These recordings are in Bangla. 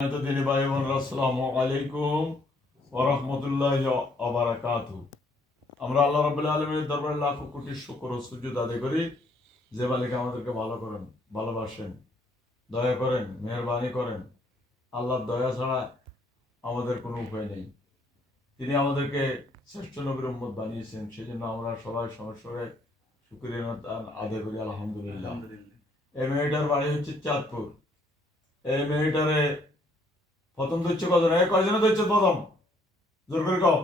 দিনী ভাই বোনরা, আসসালামু আলাইকুম ওয়া রাহমাতুল্লাহি ওয়া বারাকাতুহু। আমরা আল্লাহ রাব্বুল আলামিনের দরবারে লাখো কোটি শুকর ও সুজুদ আদায় করি, যে মালিক আমাদেরকে ভালো করেন, ভালোবাসেন, দয়া করেন, মেহেরবানি করেন। আল্লাহর দয়া ছাড়া আমাদের কোনো উপায় নেই। তিনি আমাদেরকে শ্রেষ্ঠ নবীর উম্মত বানিয়েছেন, সেই জন্য আমরা সবাই সমস্যারে শুকরিয়া আদায় করি আলহামদুলিল্লাহ। এই মেয়েটার বাড়ি হচ্ছে চাঁদপুর। এই মেয়েটারে প্রথম ধরছে কজন? কয়জনে ধরছ প্রথম? জোর করে কও,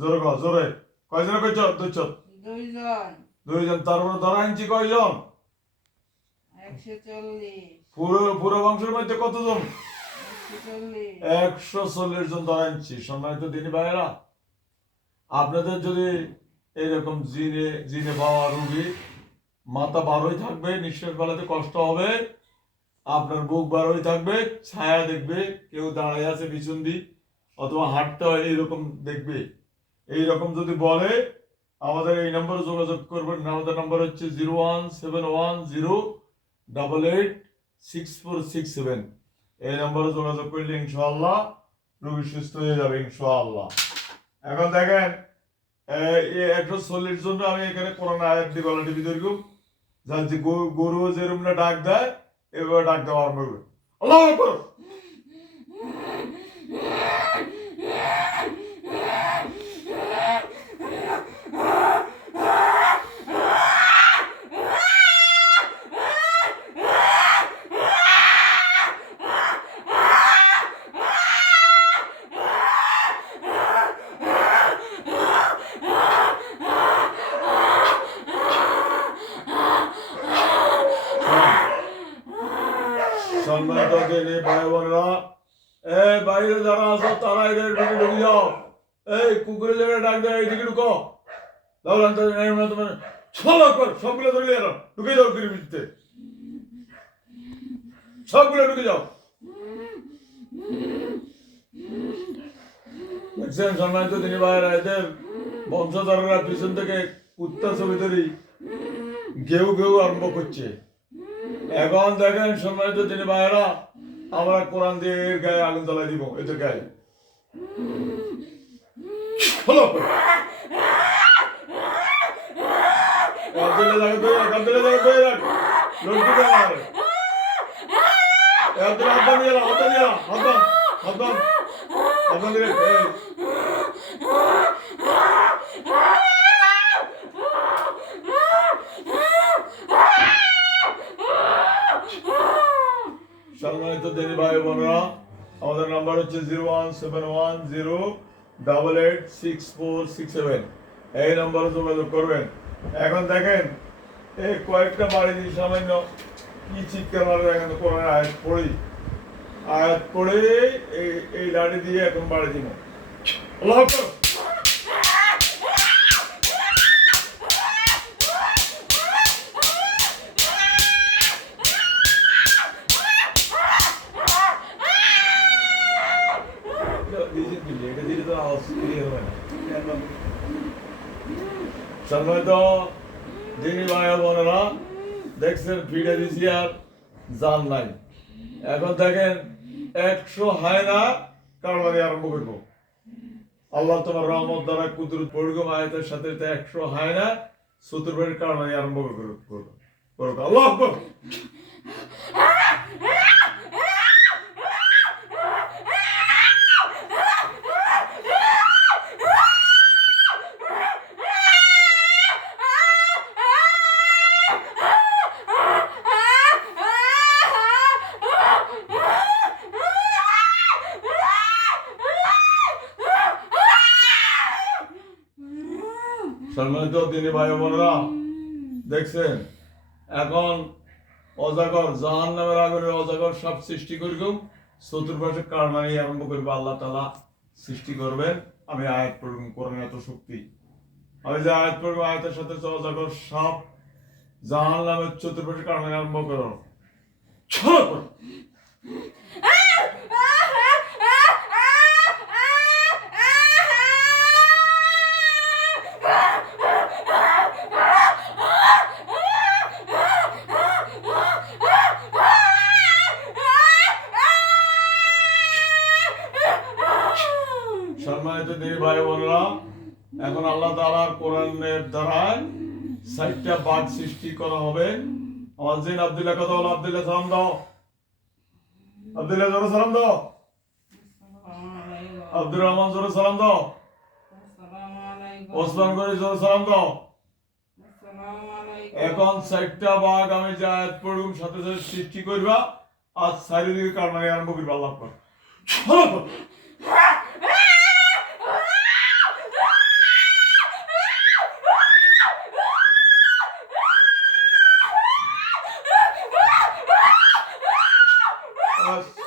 জোরে কও, জোরে। কয়জনে কইছ ধরছ? দুইজন। তারপরে ধরা আনছি কয়জন? 140। পুরো বংশের মধ্যে কতজন? 140 জন ধরা আনছি। সম্মানিত দিনী ভাইয়েরা, আপনাদের যদি এরকম জিনে পাওয়া রুগী, মাথা বার হয়ে থাকবে, নিঃশ্বাস ফেলাতে কষ্ট হবে, আপনার বুক বার হয়ে থাকবে, ছায়া দেখবে, কেউ দাঁড়ায় আছে পিছন দিক, অথবা হাঁটতে হয় এইরকম দেখবে, এইরকম যদি বলে আমাদের এই নম্বরে যোগাযোগ করবেন। আমাদের নম্বর হচ্ছে 01710886467। এই নম্বরে যোগাযোগ করলে ইনশাআল্লাহ রোগী সুস্থ হয়ে যাবে ইনশাআল্লাহ। এখন দেখেন, 140 জন্য আমি এখানে কোরআন আয়াত দিয়ে গলা টিপি ধরব, যার যে গরু যেরকম না ডাক দেয়, এভাবে ডাক দেওয়া আরম্ভ করবে। আল্লাহু আকবার। সম্মানিত দিনী ভাই বোনেরা, এই বাইরে যারা আছো তারা এদের ভিতরে ঢুকে যাও। এই কুকুরের জায়গায় ডাক দেয়, এইদিকে ঢুকো। সবগুলো ধরলে ঢুকে যাও, ভিতরে সবগুলো ঢুকে যাও। দেখছেন সম্মানিত দিনী ভাইয়েরা, এদের বংশধররা পিছন থেকে কুত্তা ছবি ধরি ঘেউ ঘেউ আরম্ভ করছে। এখন দেখেন সম্মানিত দিনী ভাইয়েরা, আমরা কোরআন দিয়ে এর গায়ে আগুন জ্বালাই দিব, এদের গায়ে। সম্মানিত দিনী ভাই বোনেরা, আমাদের নাম্বার হচ্ছে 01710886467। এই নম্বরে যোগাযোগ করবেন। এখন দেখেন, এই কয়েকটা বাড়ি দিয়ে সামান্য কি চিৎকার মারে, এখন কোরআন আয়াত পড়ে এই লাঠি দিয়ে এখন বাড়ি দিব। আল্লাহু আকবার। সম্মানিত দিনী ভাই বোনেরা, দেখছেন ফিরে দিছি আর জান নাই। এখন দেখেন 100 হায়না কারবারি আরম্ভ করব। আল্লাহ তোমার রহমত দ্বারা কুদরত পড়গম আয়াতের সাথে 100 হায়না চতুর্বাড়ির কারবারি আরম্ভ করব। আল্লাহু আকবার। সম্মানিত দিনী ভাই বোনেরা, দেখছেন এখন অজাগর জাহান্নামের আগুনে অজাগর সব সৃষ্টি করব, চতুর্পাশে কারমানি আরম্ভ করবে। আল্লাহ তাআলা সৃষ্টি করবেন। আমি আয়াত পড়ব, কোরআনের এত শক্তি। আমি যে আয়াত পড়ব, আয়াতের সাথে অজাগর সব জাহান্নামের চতুর্পাশে কারমানি আরম্ভ করো। সম্মানিত দিনী ভাই বোনেরা, এখন আল্লাহ তাআলার কোরআনের দ্বারায় 60টা বাঘ সৃষ্টি করা হবে। আমার জিন আব্দুল্লাহ কথা হলো, আব্দুল্লাহ সালাম দাও, আব্দুল্লাহ জোরে সালাম দাও, আব্দুর রহমান জোরে সালাম দাও, ওসমান গনি জোরে সালাম দাও। এখন 60টা বাঘ আমি যে আয়াত পড়ুম সাথে সাথে সৃষ্টি করবা, আজ চারিদিকে কারণে আরম্ভ করবা। আল্লাহ আকবার।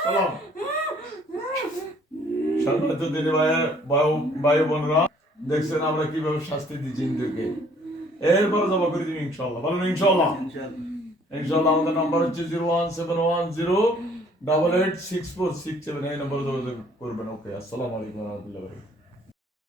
সালাম। সম্মানিত দিনী ভাই বোনরা, দেখছেন আমরা কিভাবে শাস্তি দিচ্ছি ইন্দ্রকে। এরপরে জমা করে দিবি ইনশাল্লাহ। বলুন ইনশাল্লাহ। ইনশাল্লাহ আমাদের নাম্বার হচ্ছে 01710886467, এই নম্বরে যোগাযোগ করবেন। ওকে, আসসালামু আলাইকুম ওয়া রাহমাতুল্লাহি ওয়া বারাকাতুহু।